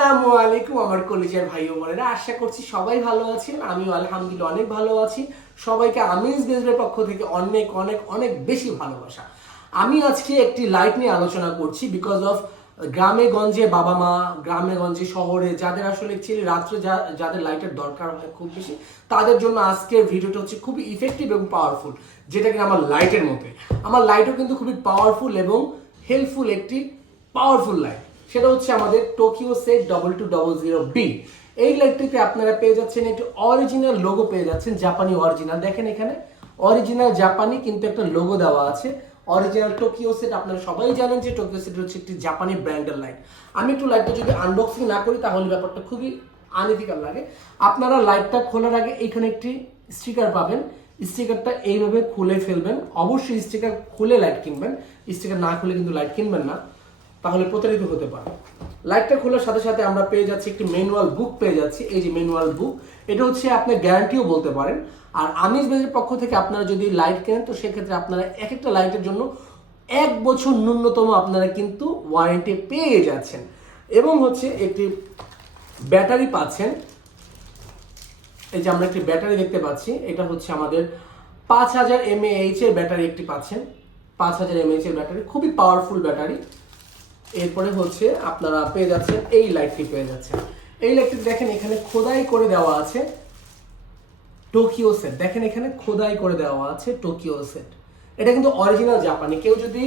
আসসালামু আলাইকুম, আমার কলেজের ভাই ও বোনেরা। আশা করছি সবাই ভালো আছেন। আমিও আলহামদুলিল্লাহ অনেক ভালো আছি। সবাইকে আমিজ বেজরের পক্ষ থেকে অনেক অনেক অনেক বেশি ভালোবাসা। আমি আজকে একটি লাইট নিয়ে আলোচনা করছি বিকজ অফ গ্রামে গঞ্জে বাবা মা গ্রামে গঞ্জে শহরে, যাদের আসলে অ্যাকচুয়ালি রাত্রে যাদের লাইটের দরকার হয় খুব বেশি, তাদের জন্য আজকের ভিডিওটা হচ্ছে খুবই ইফেক্টিভ এবং পাওয়ারফুল যেটা কিনা আমার লাইটের মতোই। আমার লাইটও কিন্তু খুবই পাওয়ারফুল এবং হেল্পফুল একটি পাওয়ারফুল লাইট সেটা হচ্ছে আমাদের Tokyo set double two double zero B এই লাইটটিতে আপনারা পেয়ে যাচ্ছেন একটি অরিজিনাল লোগো পেয়ে যাচ্ছেন জাপানি অরিজিনাল দেখেন এখানে অরিজিনাল জাপানি কিন্তু একটা লোগো দেওয়া আছে। অরিজিনাল টোকিও সেট আপনারা সবাই জানেন যে টোকিও সেট হচ্ছে একটি জাপানি ব্র্যান্ডের লাইট আমি একটু লাইটটা যদি আনবক্সিং না করি, তাহলে ব্যাপারটা খুবই আনইথিক্যাল লাগে। আপনারা লাইটটা খোলার আগে এখানে একটি স্টিকার পাবেন। স্টিকারটা এইভাবে খুলে ফেলবেন। অবশ্যই স্টিকার খুলে লাইট কিনবেন। স্টিকার না খুলে কিন্তু লাইট কিনবেন না। তাহলে প্রতারিত হতে পারে। লাইটটা খোলার সাথে সাথে আমরা পেয়ে যাচ্ছি একটি ম্যানুয়াল বুক পেয়ে যাচ্ছি। এই যে ম্যানুয়াল বুক এটা হচ্ছে আপনি গ্যারান্টিও বলতে পারেন। আর আমিজ বেজের পক্ষ থেকে আপনারা যদি লাইট কেনেন, তো সেক্ষেত্রে আপনারা এক একটা লাইটের জন্য এক বছর ন্যূনতম আপনারা কিন্তু ওয়ারেন্টি পেয়ে যাচ্ছেন। এবং হচ্ছে একটি ব্যাটারি পাচ্ছেন। এই যে আমরা একটি ব্যাটারি দেখতে পাচ্ছি, এটা হচ্ছে আমাদের পাঁচ হাজার এমএএইচ এর ব্যাটারি একটি পাচ্ছেন। পাঁচ হাজার এমএএইচ এর ব্যাটারি খুবই পাওয়ারফুল ব্যাটারি এরপরে হচ্ছে আপনারা পেয়ে যাচ্ছেন এই লাইটটি পেয়ে যাচ্ছেন। এই লাইটটি দেখেন এখানে খোদাই করে দেওয়া আছে টোকিও সেট দেখেন এখানে খোদাই করে দেওয়া আছে টোকিও সেট এটা কিন্তু অরিজিনাল জাপানি কেউ যদি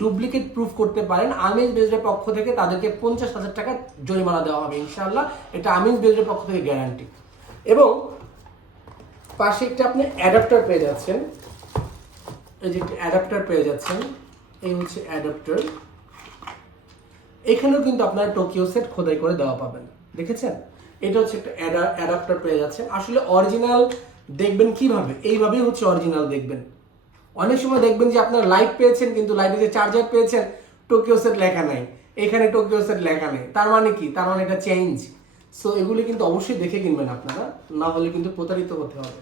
ডুপ্লিকেট প্রুফ করতে পারেন আমিজ বেজরের পক্ষ থেকে তাদেরকে পঞ্চাশ হাজার টাকা জরিমানা দেওয়া হবে, ইনশাআল্লাহ। এটা আমিজ বেজরের পক্ষ থেকে গ্যারান্টি এবং পাশে একটা আপনি অ্যাডাপ্টার পেয়ে যাচ্ছেন। এই যে একটা অ্যাডাপ্টার পেয়ে যাচ্ছেন। এই হচ্ছে অ্যাডাপ্টার এখানেও কিন্তু আপনারা টোকিও সেট খোদাই করে দেওয়া পাবেন। দেখেছেন? এটা হচ্ছে একটা অ্যাডাপ্টার পেয়ে যাচ্ছে। আসলে অরিজিনাল দেখবেন কীভাবে? এইভাবেই হচ্ছে অরিজিনাল দেখবেন। অনেক সময় দেখবেন যে আপনার লাইট পেয়েছেন, কিন্তু লাইটে যে চার্জার পেয়েছেন টোকিও সেট লেখা নাই। এখানে টোকিও সেট লেখা নেই। তার মানে কি? তার মানে এটা চেঞ্জ সো এগুলি কিন্তু অবশ্যই দেখে কিনবেন আপনারা। না হলে কিন্তু প্রতারিত হতে হবে।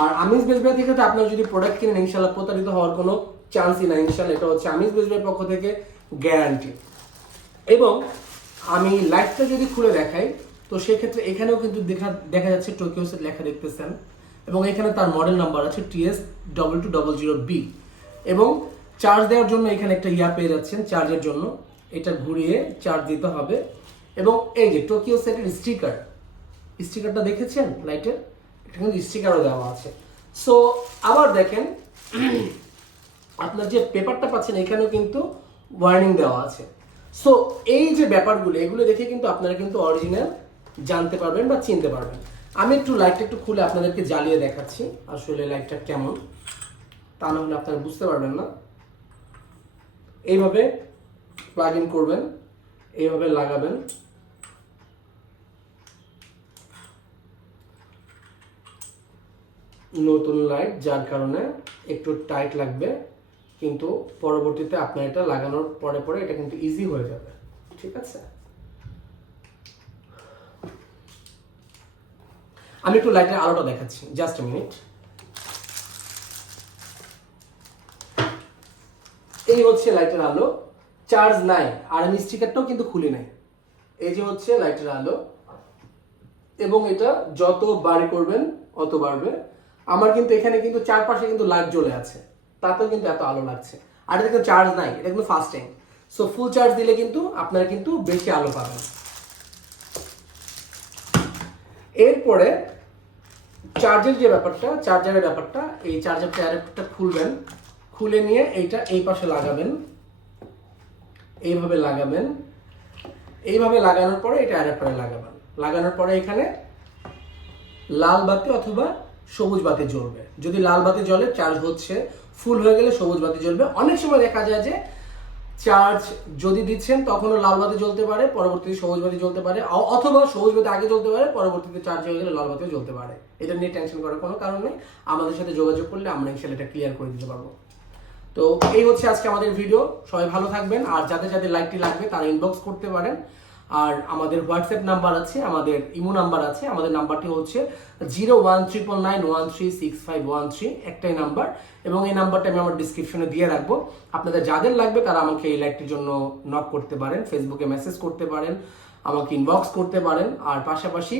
আর আমিষ বেজবে থেকে আপনার যদি প্রোডাক্ট কিনেন ইনশাল্লাহ প্রতারিত হওয়ার কোনো চান্সই না ইনশাল্লাহ এটা হচ্ছে আমিষ বেজবের পক্ষ থেকে গ্যারান্টি এবং আমি লাইটটা যদি খুলে দেখাই, তো সেক্ষেত্রে এখানেও কিন্তু দেখা দেখা যাচ্ছে টোকিও সেট লেখা দেখতেছেন এবং এখানে তার মডেল নাম্বার আছে TS double two double zero B এবং চার্জ দেওয়ার জন্য এখানে একটা ইয়া পেয়ে যাচ্ছেন চার্জের জন্য। এটা ঘুরিয়ে চার্জ দিতে হবে এবং এই যে টোকিও সেটের স্টিকার স্টিকারটা দেখেছেন লাইটের এটা কিন্তু স্টিকারও দেওয়া আছে। সো আবার দেখেন, আপনার যে পেপারটা পাচ্ছেন এখানেও কিন্তু ওয়ার্নিং দেওয়া আছে। সো এই যে ব্যাপারগুলো, এগুলো দেখে কিন্তু আপনারা কিন্তু অরিজিনাল জানতে পারবেন বা চিনতে পারবেন। আমি একটু লাইটটা একটু খুলে আপনাদেরকে জ্বালিয়ে দেখাচ্ছি, আসলে লাইটটা কেমন, তা না হলে আপনারা বুঝতে পারবেন না। এইভাবে প্লাগ ইন করবেন, এইভাবে লাগাবেন। নতুন লাইট যার কারণে একটু টাইট লাগবে। কিন্তু পরবর্তীতে আপনার এটা লাগানোর পরে পরে এটা কিন্তু ইজি হয়ে যাবে। ঠিক আছে? আমি একটু লাইটের আলোটা দেখাচ্ছি জাস্ট মিনিট এই হচ্ছে লাইটের আলো। চার্জ নাই, আর আমি স্টিকারটাও কিন্তু খুলি নাই। এই যে হচ্ছে লাইটের আলো। এবং এটা যত বাড়ি করবেন, অত বাড়বে। আমার কিন্তু এখানে কিন্তু চারপাশে কিন্তু লাইট জ্বলে আছে। তাতেও কিন্তু এত আলো লাগছে। আর এটা কিন্তু চার্জ নাই, এটা কিন্তু first time so full charge দিলে কিন্তু আপনারা কিন্তু বেশি আলো পাবেন। এরপরে চার্জের যে ব্যাপারটা চার্জারের ব্যাপারটা, এই চার্জারটা অ্যাডাপ্টারটা খুলবেন, খুলে নিয়ে এইটা এই পাশে লাগাবেন। এইভাবে লাগাবেন। এইভাবে লাগানোর পরে এটা অ্যাডাপ্টারে লাগাবেন। লাগানোর পরে এখানে লাল বাতি অথবা সবুজ বাতি জ্বলবে। যদি লাল বাতি জ্বলে চার্জ হচ্ছে ফুল হয়ে গেলে সবুজ বাতি জ্বলবে। অনেক সময় দেখা যায় যে চার্জ যদি দিচ্ছেন, তখনও লাল বাতি জ্বলতে পারে, পরবর্তীতে সবুজ বাতি জ্বলতে পারে অথবা সবুজ বাতি আগে জ্বলতে পারে, পরবর্তীতে চার্জ হয়ে গেলে লাল বাতিও জ্বলতে পারে। এটা নিয়ে টেনশন করার কোনো কারণ নেই। আমাদের সাথে যোগাযোগ করলে আমরা ইনশাল্লাহ এটা ক্লিয়ার করে দিতে পারব। তো এই হচ্ছে আজকে আমাদের ভিডিও সবাই ভালো থাকবেন। আর যাদের যাদের লাইটটি লাগবে, তারা ইনবক্স করতে পারেন। আর আমাদের হোয়াটসঅ্যাপ নাম্বার আছে, আমাদের ইমো নাম্বার আছে, আমাদের নাম্বারটি হচ্ছে zero one triple nine one three six five one three, একটাই নাম্বার। এবং এই নাম্বারটা আমি আমার ডিসক্রিপশনে দিয়ে রাখব। আপনাদের যাদের লাগবে তারা আমাকে এই লাইটটির জন্য নক করতে পারেন ফেসবুকে মেসেজ করতে পারেন, আমাকে ইনবক্স করতে পারেন। আর পাশাপাশি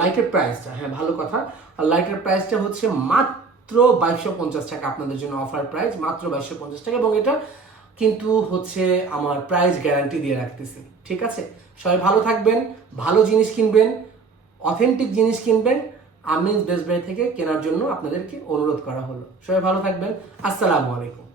লাইটের প্রাইসটা হ্যাঁ ভালো কথা। আর লাইটের প্রাইসটা হচ্ছে মাত্র বাইশশো পঞ্চাশ টাকা আপনাদের জন্য অফার প্রাইস মাত্র বাইশশো পঞ্চাশ টাকা। এবং এটা কিন্তু হচ্ছে আমার প্রাইস গ্যারান্টি দিয়ে রাখতেছি। ঠিক আছে? সবাই ভালো থাকবেন, ভালো জিনিস কিনবেন অথেন্টিক জিনিস কিনবেন, আমিন বেসবাই থেকে কেনার জন্য আপনাদেরকে অনুরোধ করা হলো। সবাই ভালো থাকবেন। আসসালামু আলাইকুম।